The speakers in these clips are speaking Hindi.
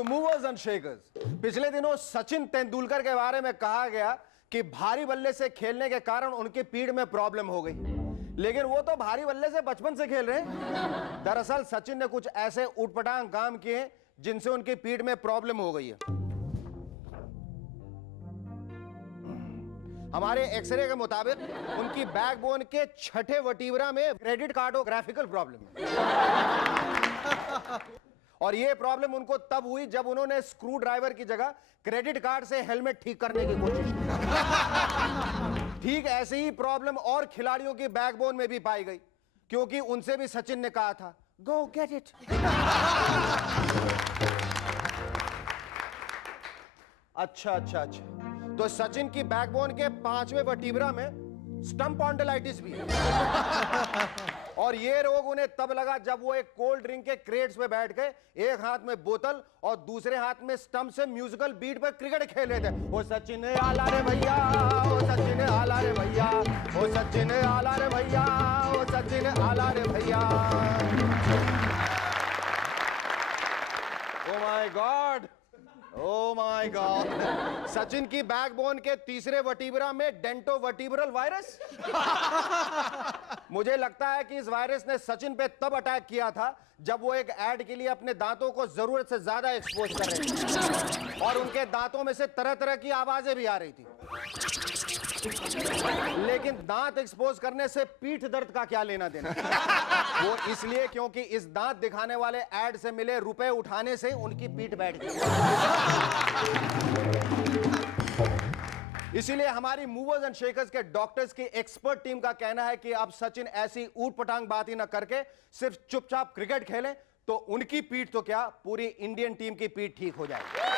To movers and shakers. पिछले दिनों सचिन तेंदुलकर के बारे में कहा गया कि भारी बल्ले से खेलने के कारण उनकी पीठ में प्रॉब्लम हो गई, लेकिन वो तो भारी बल्ले से बचपन से खेल रहे हैं। दरअसल सचिन ने कुछ ऐसे उटपटांग काम किए जिनसे उनकी पीठ में प्रॉब्लम हो गई है। हमारे एक्सरे के मुताबिक उनकी बैकबोन के छठे वर्टिब्रा में क्रेडिट कार्डोग्राफिकल प्रॉब्लम है। और ये प्रॉब्लम उनको तब हुई जब उन्होंने स्क्रू ड्राइवर की जगह क्रेडिट कार्ड से हेलमेट ठीक करने की कोशिश की। ठीक ऐसी ही प्रॉब्लम और खिलाड़ियों की बैकबोन में भी पाई गई, क्योंकि उनसे भी सचिन ने कहा था, गो गेट इट। अच्छा अच्छा अच्छा, तो सचिन की बैकबोन के 5वें वर्टिब्रा में स्टम्पॉन्डिलाइटिस भी है। और ये रोग उन्हें तब लगा जब वो एक कोल्ड ड्रिंक के क्रेट्स पे बैठ गए, एक हाथ में बोतल और दूसरे हाथ में स्टंप से म्यूजिकल बीट पर क्रिकेट खेल रहे थे। ओ सचिन आला रे भैया, ओ सचिन आला रे भैया, ओ सचिन आला रे भैया, ओ सचिन आला रे भैया। Oh my God, oh my God, Sachin की बैकबोन के तीसरे वर्टिब्रा में डेंटोवर्टिब्रल वायरस। मुझे लगता है कि इस वायरस ने सचिन पे तब अटैक किया था जब वो एक एड के लिए अपने दांतों को जरूरत से ज्यादा एक्सपोज कर रहे थे और उनके दांतों में से तरह तरह की आवाजें भी आ रही थी। लेकिन दांत एक्सपोज करने से पीठ दर्द का क्या लेना देना? वो इसलिए क्योंकि इस दांत दिखाने वाले एड से मिले रुपए उठाने से उनकी पीठ बैठ गई। इसीलिए हमारी मूवर्स एंड शेकर्स के डॉक्टर्स की एक्सपर्ट टीम का कहना है कि अब सचिन ऐसी ऊट पटांग बात ही ना करके सिर्फ चुपचाप क्रिकेट खेलें तो उनकी पीठ तो क्या, पूरी इंडियन टीम की पीठ ठीक हो जाएगी।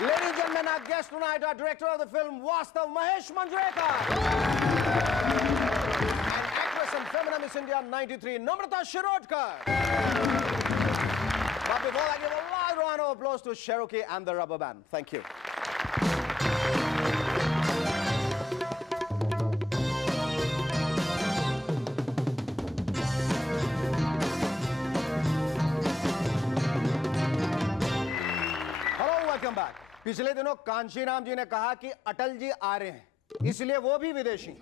Ladies and gentlemen, our guest tonight, our director of the film, Vastav Mahesh Manjrekar. And actress and feminine Miss India 93, Namrata Shirodkar. But before I give a loud round of applause to Cherokee and the Rubber Band. Thank you. Hello, welcome back. पिछले दिनों कांशीराम जी ने कहा कि अटल जी आ रहे हैं, इसलिए वो भी विदेशी।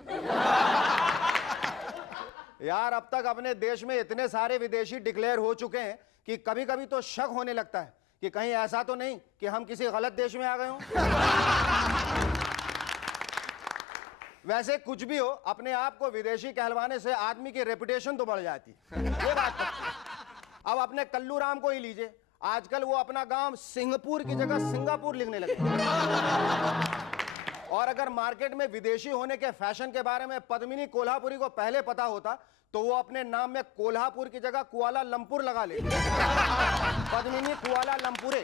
यार अब तक अपने देश में इतने सारे विदेशी डिक्लेयर हो चुके हैं कि कभी कभी तो शक होने लगता है कि कहीं ऐसा तो नहीं कि हम किसी गलत देश में आ गए हों। वैसे कुछ भी हो, अपने आप को विदेशी कहलवाने से आदमी की रेपुटेशन तो बढ़ जाती है, ये बात तो। अब अपने कल्लू राम को ही लीजिए, आजकल वो अपना गांव सिंगापुर की जगह सिंगापुर लिखने लगे। और अगर मार्केट में विदेशी होने के फैशन के बारे में पद्मिनी कोल्हापुरी को पहले पता होता तो वो अपने नाम में कोल्हापुर की जगह कुआला लंपुर लगा ले। पद्मिनी कुआला लंपुरे।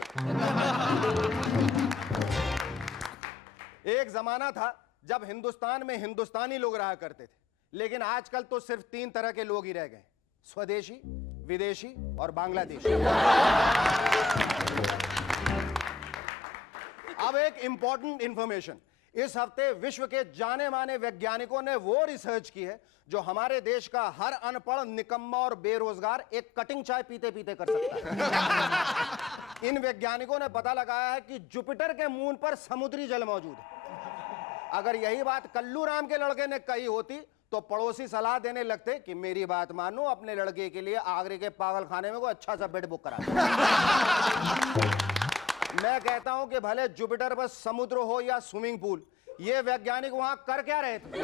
एक जमाना था जब हिंदुस्तान में हिंदुस्तानी लोग रहा करते थे, लेकिन आजकल तो सिर्फ 3 तरह के लोग ही रह गए, स्वदेशी, विदेशी और बांग्लादेशी। अब एक इंपॉर्टेंट इंफॉर्मेशन, इस हफ्ते विश्व के जाने माने वैज्ञानिकों ने वो रिसर्च की है जो हमारे देश का हर अनपढ़, निकम्मा और बेरोजगार एक कटिंग चाय पीते पीते कर सकता है। इन वैज्ञानिकों ने पता लगाया है कि जुपिटर के मून पर समुद्री जल मौजूद है। अगर यही बात कल्लू राम के लड़के ने कही होती तो पड़ोसी सलाह देने लगते कि मेरी बात मानो, अपने लड़के के लिए आगरे के पागल खाने में कोई अच्छा सा बेड बुक करा। मैं कहता हूं कि भले जुपिटर पर समुद्र हो या स्विमिंग पूल, ये वैज्ञानिक वहां कर क्या रहे थे?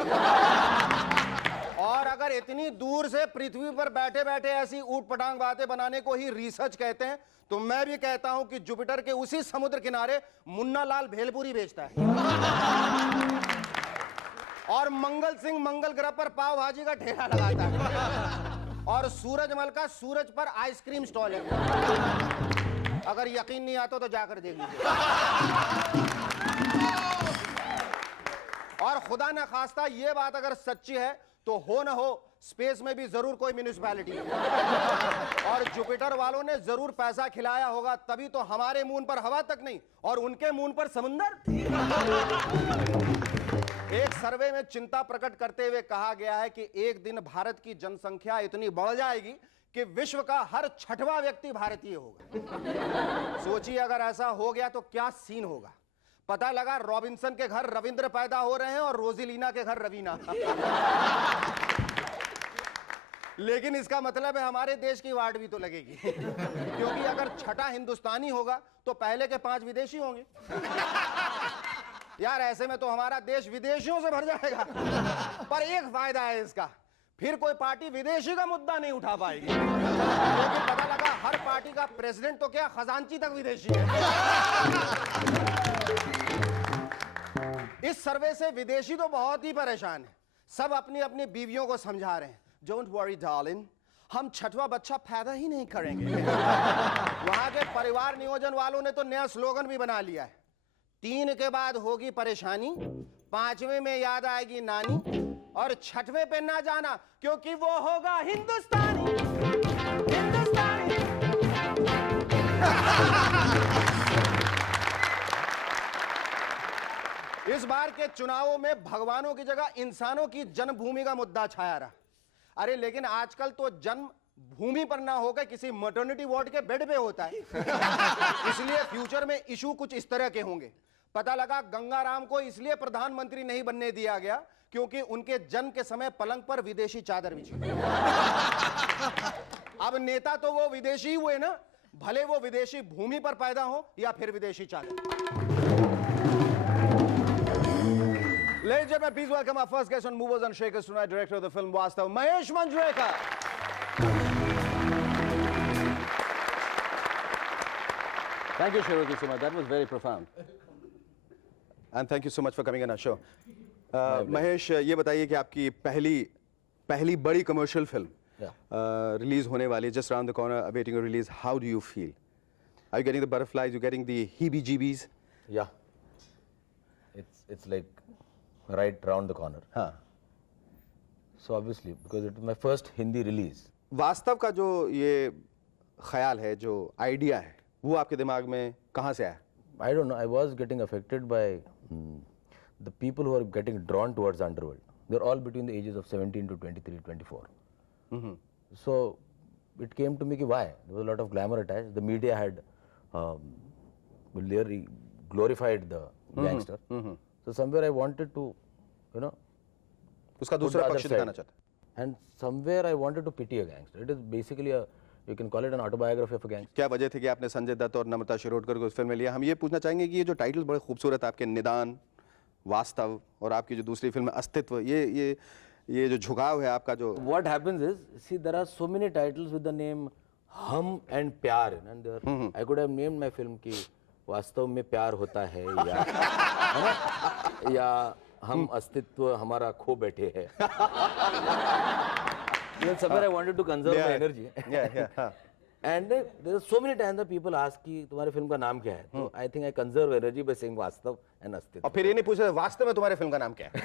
और अगर इतनी दूर से पृथ्वी पर बैठे बैठे ऐसी ऊट पटांग बातें बनाने को ही रिसर्च कहते हैं, तो मैं भी कहता हूं कि जुपिटर के उसी समुद्र किनारे मुन्ना लाल भेलपुरी बेचता है और मंगल सिंह मंगल ग्रह पर पाव भाजी का ठेला लगाता है और सूरजमल का सूरज पर आइसक्रीम स्टॉल है। अगर यकीन नहीं आता तो जाकर देख लीजिए। और खुदा न खास्ता ये बात अगर सच्ची है तो हो ना हो स्पेस में भी जरूर कोई म्यूनिसिपैलिटी है और जुपिटर वालों ने जरूर पैसा खिलाया होगा, तभी तो हमारे मून पर हवा तक नहीं और उनके मून पर समुंदर। एक सर्वे में चिंता प्रकट करते हुए कहा गया है कि एक दिन भारत की जनसंख्या इतनी बढ़ जाएगी कि विश्व का हर छठवां व्यक्ति भारतीय होगा। सोचिए अगर ऐसा हो गया तो क्या सीन होगा। पता लगा रॉबिन्सन के घर रविंद्र पैदा हो रहे हैं और रोजिलीना के घर रवीना। लेकिन इसका मतलब है हमारे देश की वार्ड भी तो लगेगी, क्योंकि अगर छठा हिंदुस्तानी होगा तो पहले के 5 विदेशी होंगे। यार ऐसे में तो हमारा देश विदेशियों से भर जाएगा। पर एक फायदा है इसका, फिर कोई पार्टी विदेशी का मुद्दा नहीं उठा पाएगी, क्योंकि पता लगा हर पार्टी का प्रेसिडेंट तो क्या खजांची तक विदेशी है। इस सर्वे से विदेशी तो बहुत ही परेशान है। सब अपनी अपनी बीवियों को समझा रहे हैं, डोंट वरी डार्लिंग, हम छठवां बच्चा पैदा ही नहीं करेंगे। वहां के परिवार नियोजन वालों ने तो नया स्लोगन भी बना लिया है, 3 के बाद होगी परेशानी, 5वें में याद आएगी नानी, और 6वें पे ना जाना क्योंकि वो होगा हिंदुस्तानी। हिंदुस्तानी। इस बार के चुनावों में भगवानों की जगह इंसानों की जन्मभूमि का मुद्दा छाया रहा। अरे लेकिन आजकल तो जन्म भूमि पर ना होकर किसी मैटरनिटी वार्ड के बेड पे होता है। इसलिए फ्यूचर में इशू कुछ इस तरह के होंगे। पता लगा गंगाराम को इसलिए प्रधानमंत्री नहीं बनने दिया गया क्योंकि उनके जन्म के समय पलंग पर विदेशी चादर बिछी। अब नेता तो वो विदेशी हुए ना, भले वो विदेशी भूमि पर पैदा हो या फिर विदेशी चादर। Ladies and gentlemen, please welcome our first guest on Movers and Shakers tonight, director of the film Vastav, Mahesh Manjrekar. Thank you, Shiroji, so much. That was very profound. And thank you so much for coming on our show. Mahesh, ये बताइए कि आपकी पहली बड़ी commercial film release होने वाली, just around the corner, awaiting a release. How do you feel? Are you getting the butterflies? You getting the heebie-jeebies? Yeah. It's like right round the corner. हाँ. So obviously, because it is my first Hindi release. वास्तव का जो ये ख्याल है, जो आइडिया है, वो आपके दिमाग में कहाँ से आया? I don't know. I was getting affected by the people who are getting drawn towards underworld. They're all between the ages of 17 to 23, 24. So it came to me कि why? There was a lot of glamour attached. The media had really glorified the gangster. So somewhere I wanted to, you know, उसका दूसरा पक्ष दिखाना चाहता. And somewhere I wanted to pity a gangster. It is basically a, you can call it an autobiography of a gangster. क्या वजह थी कि आपने संजय दत्त और नम्रता शिरोडकर को उस फिल्म में लिया? हम ये पूछना चाहेंगे कि ये जो टाइटल बड़े खूबसूरत आपके, निदान, वास्तव, और आपकी जो दूसरी फिल्म अस्तित्व, ये जो झुकाव है आपका जो. What happens is, see, there are so many titles with the name Hum and Pyar, and there, I could have named my film कि वास्तव में प्यार होता है या हम अस्तित्व हमारा खो बैठे हैं. Somewhere I wanted to conserve my energy. And there are so many times that people ask कि तुम्हारे फिल्म का नाम क्या है? तो I think I conserve energy by saying वास्तव and अस्तित्व. और फिर ये नहीं पूछ रहे वास्तव में तुम्हारे फिल्म का नाम क्या है?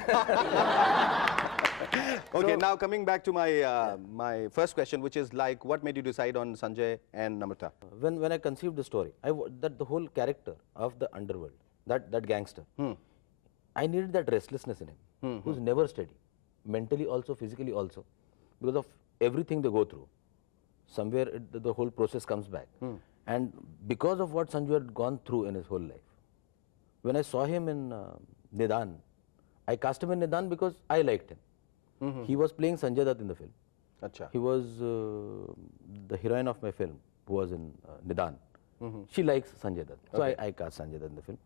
Okay, now coming back to my first question, which is like, what made you decide on Sanjay and Namrata? When I conceived the story, that the whole character of the underworld, that gangster, I needed that restlessness in him, who's never steady, mentally also, physically also, because of everything they go through. Somewhere the whole process comes back, and because of what Sanjay had gone through in his whole life. When I saw him in Nidan, I cast him in Nidan because I liked him. He was playing Sanjay Dutt in the film. अच्छा. He was the heroine of my film, who was in Nidan. She likes Sanjay Dutt, so I cast Sanjay Dutt in the film.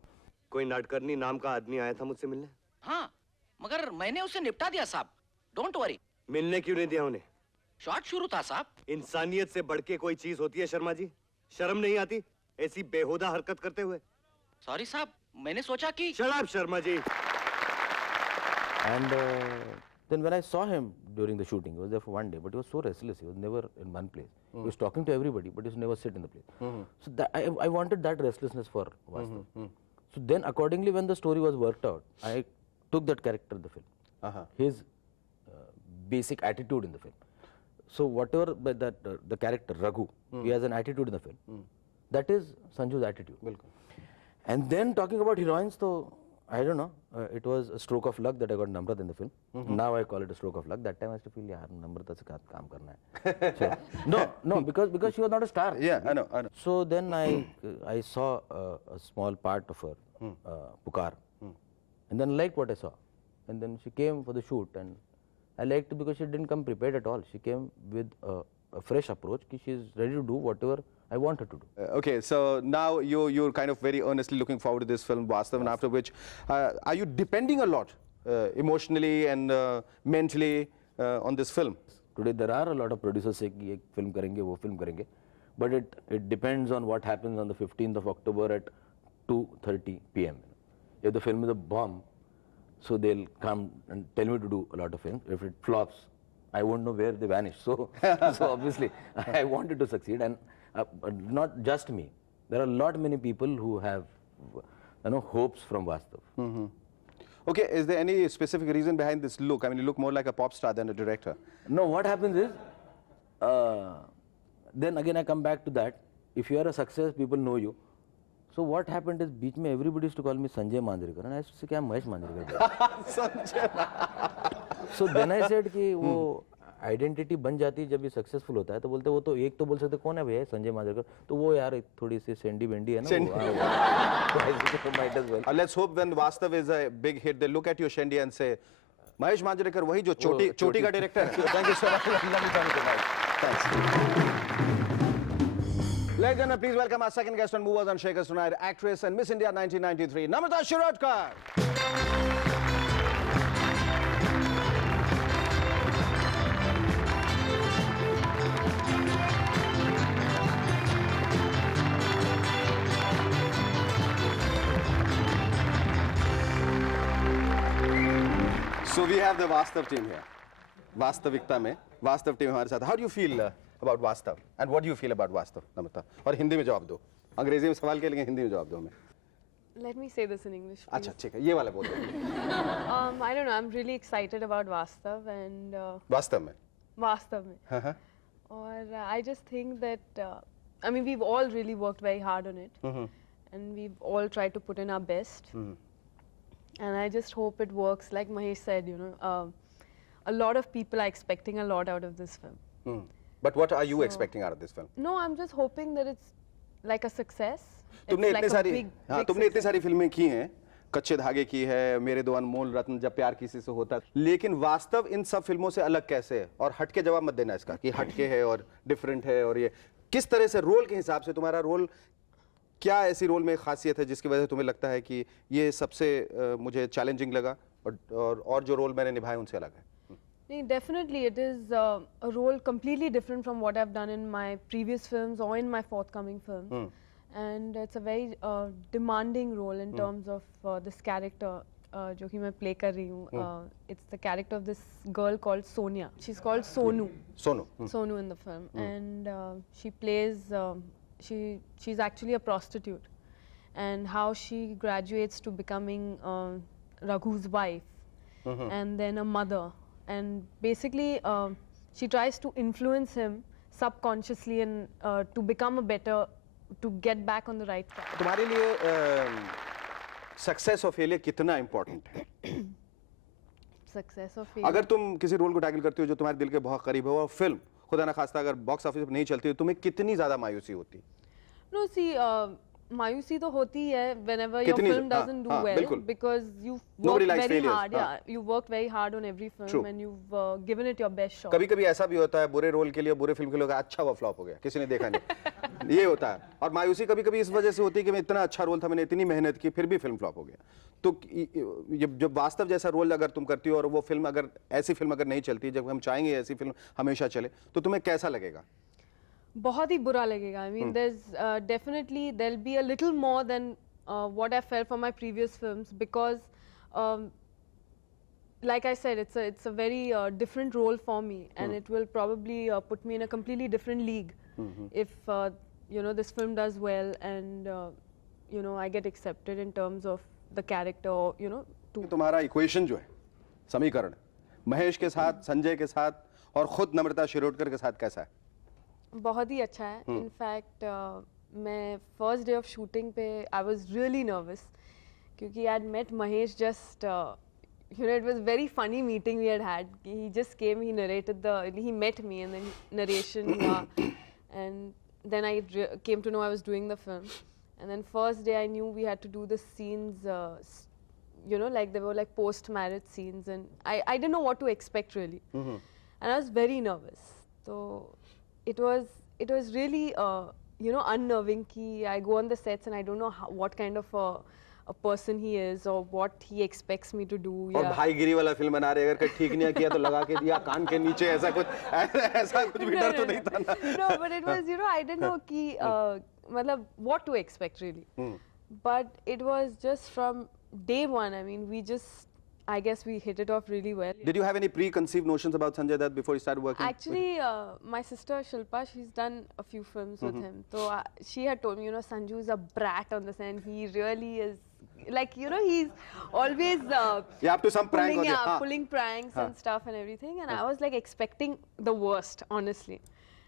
कोई नाटकर्णी नाम का आदमी आया था मुझसे मिलने. हाँ, मगर मैंने उसे निपटा दिया साहब. Don't worry. मिलने क्यों नहीं दिया उन्हें? शॉट शुरू था साहब. इंसानियत से बढ़ के कोई चीज होती है शर्मा जी? शर्म नहीं आती ऐसी बेहुदा हरकत करते हुए? सॉरी साहब, मैंने सोचा कि. Shut up, Sharma ji. And then when I saw him during the shooting, he was there for one day, but he was so restless. He was never in one place. He was talking to everybody, but he was never sit in the place. So that, I wanted that restlessness for Vastav. So then accordingly, when the story was worked out, I took that character in the film, his basic attitude in the film. So whatever the character Raghu, he has an attitude in the film. That is Sanju's attitude. And then talking about heroines, so I don't know. It was a stroke of luck that I got Namrat in the film. Now I call it a stroke of luck. That time I used to feel, yaar, Namrata se kaam karna hai. So, no, because she was not a star. Yeah, I know. So then I saw a small part of her, Pukar, and then liked what I saw. And then she came for the shoot, and I liked it because she didn't come prepared at all. She came with a fresh approach. Ki she is ready to do whatever I want her to do. Okay, so now you're kind of very earnestly looking forward to this film, Vastav, and after which, are you depending a lot emotionally and mentally on this film? Today there are a lot of producers say कि एक film करेंगे, वो film करेंगे, but it depends on what happens on the 15th of October at 2:30 p.m. If the film is a bomb, so they'll come and tell me to do a lot of films. If it flops, I won't know where they vanish. So obviously I wanted to succeed, and not just me. There are many people who have hopes from Vastav. Okay, is there any specific reason behind this look? I mean, you look more like a pop star than a director. No, what happens is, then again I come back to that. If you are a success, people know you. So what happened is, बीच में everybody used to call me Sanjay Manjrekar, and I used to say क्या Mahesh Manjrekar. So then I said कि वो आइडेंटिटी बन जाती है जब ये सक्सेसफुल होता है, तो बोलते वो तो एक तो बोल सकते कौन है भैया संजय मांजरेकर, तो वो यार थोड़ी सी सेंडी बेंडी है ना. Let's hope when Vastav is a big hit, they look at you, Shendi, and say, Mahesh Manjrekar, वही जो चोटी का director है. Thank you so much. Thanks. Ladies and gentlemen, please welcome our second guest on Movers and Shakers tonight, actress and Miss India 1993, Namrata Shirodkar. So we have the Vastav team here. वास्तविकता में वास्तव टीम हमारे साथ. How do you feel about Vastav? And what do you feel about Vastav, Namrata? और हिंदी में जवाब दो. अंग्रेजी में सवाल के लिए हिंदी में जवाब दो हमें. Let me say this in English, please. अच्छा ठीक है, ये वाला बोलो. I don't know. I'm really excited about Vastav and वास्तव में. Vastav mein. Or I just think that I mean we've all really worked very hard on it, and we've all tried to put in our best. And I just hope it works. Like Mahesh said, you know, a lot of people are expecting a lot out of this film. But what are you expecting out of this film? No, I'm just hoping that it's like a success. तुमने It's like इतनी a सारी big तुमने इतनी success. सारी फिल्में की हैं. कच्चे धागे की है, मेरे दो अनमोल रत्न, जब प्यार किसी से होता है. लेकिन वास्तव इन सब फिल्मों से अलग कैसे है? और हटके जवाब मत देना इसका कि हटके है और डिफरेंट है, और ये किस तरह से रोल के हिसाब से तुम्हारा रोल, क्या ऐसी रोल में खासियत है जिसकी वजह से तुम्हें लगता है कि ये सबसे मुझे चैलेंजिंग लगा और जो रोल मैंने निभाए उनसे अलग है? Definitely, it is a role completely different from what I've done in my previous films or in my forthcoming films. And it's a very demanding role in terms of this character जो कि मैं play कर रही हूँ. It's the character of this girl called Sonia. She's called Sonu. Sonu in the film. And she plays, she's actually a prostitute. And how she graduates to becoming Raghu's wife. And then a mother. And basically, she tries to influence him subconsciously and to become a better, to get back on the right track. तुम्हारे लिए सक्सेस और फेलियर कितना इम्पोर्टेंट है? Success or failure. अगर तुम किसी रोल को टैकल करते हो जो तुम्हारे दिल के बहुत करीब हो, और फिल्म खुदा ना खास्ता अगर बॉक्स ऑफिस पर नहीं चलती, तो तुम्हें कितनी ज्यादा मायूसी होती? No, see, मायूसी तो होती है whenever your कितनी- film doesn't do हाँ, well, बिल्कुल. because you've Nobody worked likes very failures, hard. हाँ. Yeah, you worked very hard on every film True. and you've given it your best shot. कभी कभी ऐसा भी होता है बुरे रोल के लिए, बुरे फिल्म के लिए, अच्छा वो फ्लॉप हो गया, किसी ने देखा नहीं. ये होता है. और मायूसी कभी कभी इस वजह से होती है कि मैं इतना अच्छा रोल था, मैंने इतनी मेहनत की, फिर भी फिल्म फ्लॉप हो गया. तो जब वास्तव जैसा रोल अगर तुम करती हो और वो फिल्म अगर ऐसी फिल्म अगर नहीं चलती, जब हम चाहेंगे ऐसी फिल्म हमेशा चले, तो तुम्हें कैसा लगेगा? बहुत ही बुरा लगेगा. I mean, there's definitely there'll be a little more than what I felt for my previous films, because like I said, it's a very different role for me, and it will probably put me in a completely different league if you know, this film does well and you know, I get accepted in terms of the character, or you know, to तुम्हारा इक्वेशन जो है, समीकरण, महेश के साथ, संजय के साथ और खुद नम्रता शिरोडकर के साथ कैसा है? बहुत ही अच्छा है. इनफैक्ट मैं फर्स्ट डे ऑफ शूटिंग पे I was really nervous Because I had met Mahesh just, you know, it was very funny meeting we had had. He just came, he narrated he met me and then narration, and then I came to know I was doing the film. And then first day I knew we had to do the scenes, you know, like they were like post-marriage scenes, and I didn't know what to expect really. And I was very nervous. So it was really, you know, unnerving ki I go on the sets and I don't know what kind of a person he is or what he expects me to do. और भाईगिरी वाला फिल्म बना रहे, अगर कहीं ठीक नहीं किया तो लगा के दिया कान के नीचे, ऐसा कुछ भी डर तो नहीं था ना. No, but it was, you know, I didn't know ki, matlab, what to expect really. But it was just from day one, I mean, I guess we hit it off really well. Did you have any preconceived notions about Sanjay Dutt before you started working? Actually, my sister Shilpa, she's done a few films with him. So she had told me, you know, Sanju is a brat on the set. He really is, like, you know, he's always up to some prank pulling pranks and stuff and everything. And I was like expecting the worst, honestly.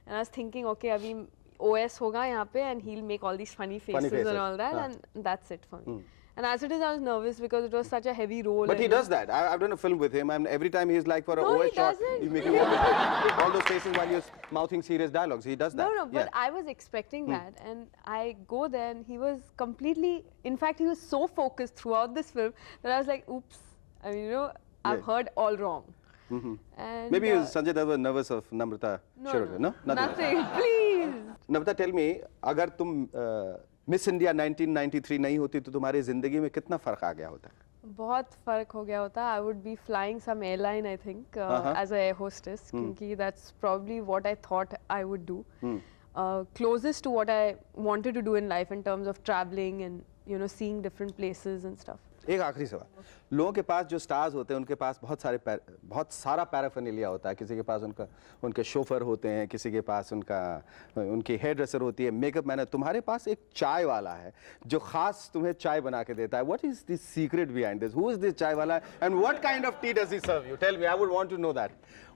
And I was thinking, okay, abhi OS hoga yahan pe and he'll make all these funny faces and all that, and that's it for me. And as it is, I was nervous because it was such a heavy role. But he does that. I've done a film with him, and every time he's like for a OS shot, doesn't. you make him all those faces while you're mouthing serious dialogues. He does that. No, but I was expecting that, and I go there, and he was completely. In fact, he was so focused throughout this film that I was like, "Oops!" I mean, you know, I've heard all wrong. And Maybe Sanjay Dutt was nervous of Namrata Shirodkar. No, nothing. Please. Namrata, tell me, अगर तुम मिस इंडिया 1993 नहीं होती तो तुम्हारी जिंदगी में कितना फर्क आ गया होता? बहुत फर्क हो गया होता. I would be flying some airline, I think, as a air hostess. क्योंकि that's probably what I thought I would do. Closest to what I wanted to do in life in terms of traveling and, you know, seeing different places and stuff. एक आखिरी सवाल, लोगों के पास जो स्टार्स होते हैं उनके पास बहुत सारा पैराफर्नेलिया होता है. किसी के पास उनके शोफर होते हैं, किसी के पास उनकी हेयर ड्रेसर होती है, मेकअप मैन है. तुम्हारे पास एक चाय वाला है जो खास तुम्हें चाय बना के देता है. What is the secret behind this? Who is this chai wala and what kind of tea does he serve you? Tell me, I would want to know that.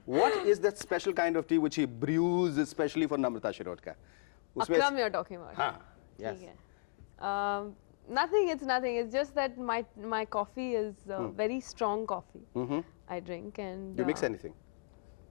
What is that special kind of tea which he brews specially for Namrata Shirodkar? Akram you're talking about. हाँ, yes. ठीक है. Nothing, it's nothing. It's just that my coffee is very strong coffee. I drink and... Do you mix anything?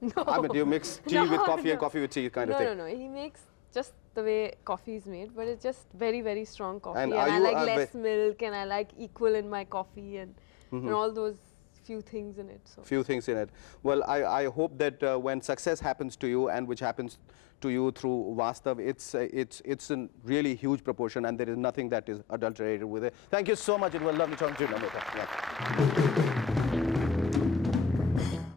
No. I mean, do you mix tea with coffee and coffee with tea kind of thing? No. He makes just the way coffee is made, but it's just very, very strong coffee. And And, are I you like a less milk, and I like equal in my coffee, and all those few things in it. So. Few things in it. Well, I hope that when success happens to you, and which happens to you through Vastav, it's a really huge proportion, and there is nothing that is adulterated with it. Thank you so much. It was lovely talking to you, Namrata. Yeah.